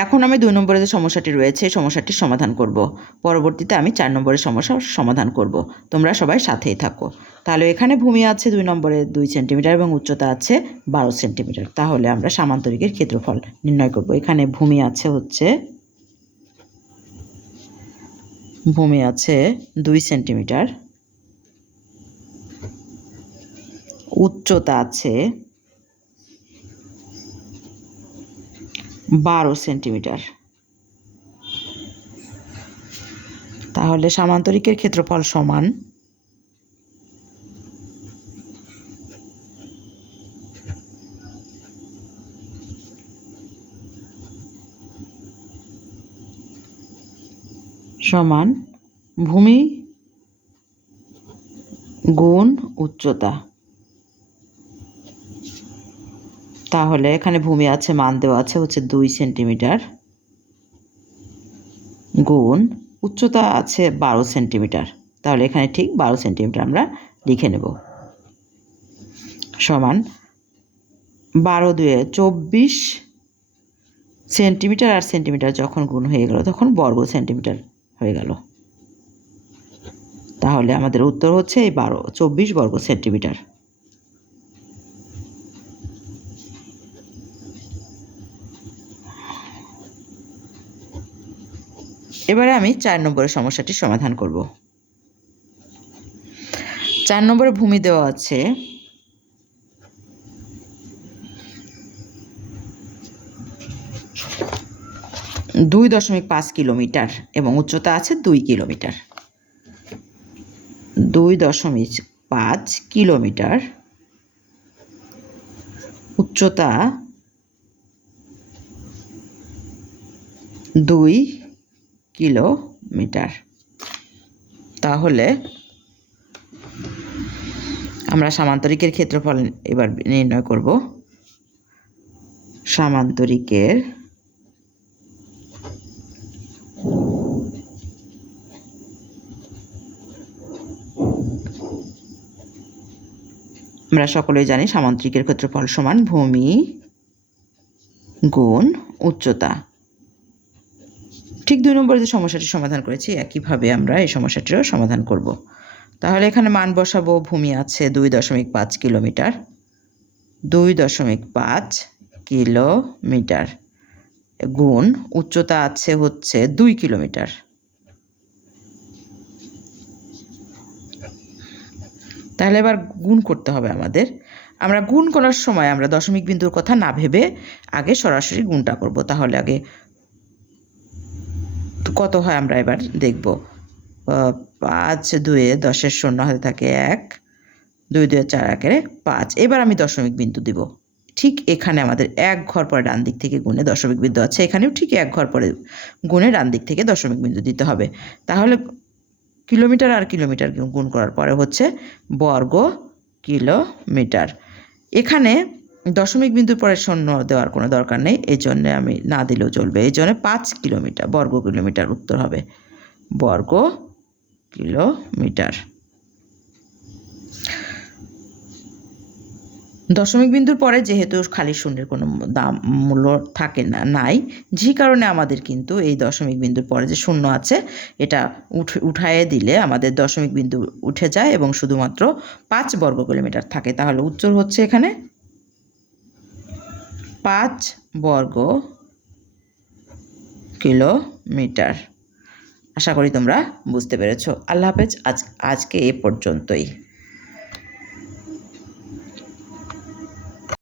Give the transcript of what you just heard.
এখন আমি দুই নম্বরে যে সমস্যাটি রয়েছে, এই সমস্যাটির সমাধান করব। পরবর্তীতে আমি চার নম্বরের সমস্যা সমাধান করব। তোমরা সবাই সাথেই থাকো। তাহলে এখানে ভূমি আছে দুই নম্বরে দুই সেন্টিমিটার এবং উচ্চতা আছে বারো সেন্টিমিটার। তাহলে আমরা সামান্তরিকের ক্ষেত্রফল নির্ণয় করব। এখানে ভূমি আছে হচ্ছে, ভূমি আছে দুই সেন্টিমিটার, উচ্চতা আছে বারো সেন্টিমিটার। তাহলে সামান্তরিকের ক্ষেত্রফল সমান সমান ভূমি গুণ উচ্চতা। তাহলে এখানে ভূমি আছে, মান দেওয়া আছে হচ্ছে দুই সেন্টিমিটার গুণ, উচ্চতা আছে বারো সেন্টিমিটার। তাহলে এখানে ঠিক বারো সেন্টিমিটার আমরা লিখে নেব। সমান বারো দুয়ে চব্বিশ সেন্টিমিটার আর সেন্টিমিটার যখন গুণ হয়ে গেল তখন বর্গ সেন্টিমিটার হয়ে গেল। তাহলে আমাদের উত্তর হচ্ছে এই বারো, চব্বিশ বর্গ সেন্টিমিটার। এবারে আমি চার নম্বরের সমস্যাটি সমাধান করব। চার নম্বরে ভূমি দেওয়া আছে। দুই দশমিক পাঁচ কিলোমিটার এবং উচ্চতা আছে দুই কিলোমিটার। দুই দশমিক পাঁচ কিলোমিটার। উচ্চতা দুই কিলোমিটার। তাহলে আমরা সামান্তরিকের ক্ষেত্রফল এবার নির্ণয় করব। সামান্তরিকের আমরা সকলেই জানি সামান্তরিকের ক্ষেত্রফল সমান ভূমি গুণ উচ্চতা। ঠিক দুই নম্বরে যে সমস্যাটি সমাধান করেছি, একইভাবে আমরা এই সমস্যাটিরও সমাধান করব। তাহলে এখানে মান বসাবো, ভূমি আছে দুই দশমিক পাঁচ কিলোমিটার। দুই দশমিক পাঁচ কিলোমিটার গুণ উচ্চতা আছে হচ্ছে দুই কিলোমিটার। তাহলে এবার গুণ করতে হবে আমাদের। আমরা গুণ করার সময় আমরা দশমিক বিন্দুর কথা না ভেবে আগে সরাসরি গুণটা করব। তাহলে আগে কত হয় আমরা এবার দেখব। পাঁচ, দুয়ে দশের শূন্য হাতে থাকে এক, দুই, দুয়ে চার, একের পাঁচ। এবার আমি দশমিক বিন্দু দিব। ঠিক এখানে আমাদের এক ঘর পরে ডান দিক থেকে গুণে দশমিক বিন্দু আছে, এখানেও ঠিক এক ঘর পরে গুণে ডান দিক থেকে দশমিক বিন্দু দিতে হবে। তাহলে কিলোমিটার আর কিলোমিটার গুণ করার পরে হচ্ছে বর্গ কিলোমিটার। এখানে দশমিক বিন্দুর পরে শূন্য দেওয়ার কোনো দরকার নেই। এই জন্যে আমি না দিলেও চলবে। এই জন্য পাঁচ কিলোমিটার, বর্গ কিলোমিটার উত্তর হবে। বর্গ কিলোমিটার। দশমিক বিন্দুর পরে যেহেতু খালি শূন্যের কোনো দাম, মূল্য থাকে না, নাই যে কারণে আমাদের কিন্তু এই দশমিক বিন্দুর পরে যে শূন্য আছে, এটা উঠে, উঠায়ে দিলে আমাদের দশমিক বিন্দু উঠে যায় এবং শুধুমাত্র পাঁচ বর্গ কিলোমিটার থাকে। তাহলে উত্তর হচ্ছে এখানে পাঁচ বর্গ কিলোমিটার। আশা করি তোমরা বুঝতে পেরেছ। আল্লাহ হাফেজ আজ আজকে এ পর্যন্তই।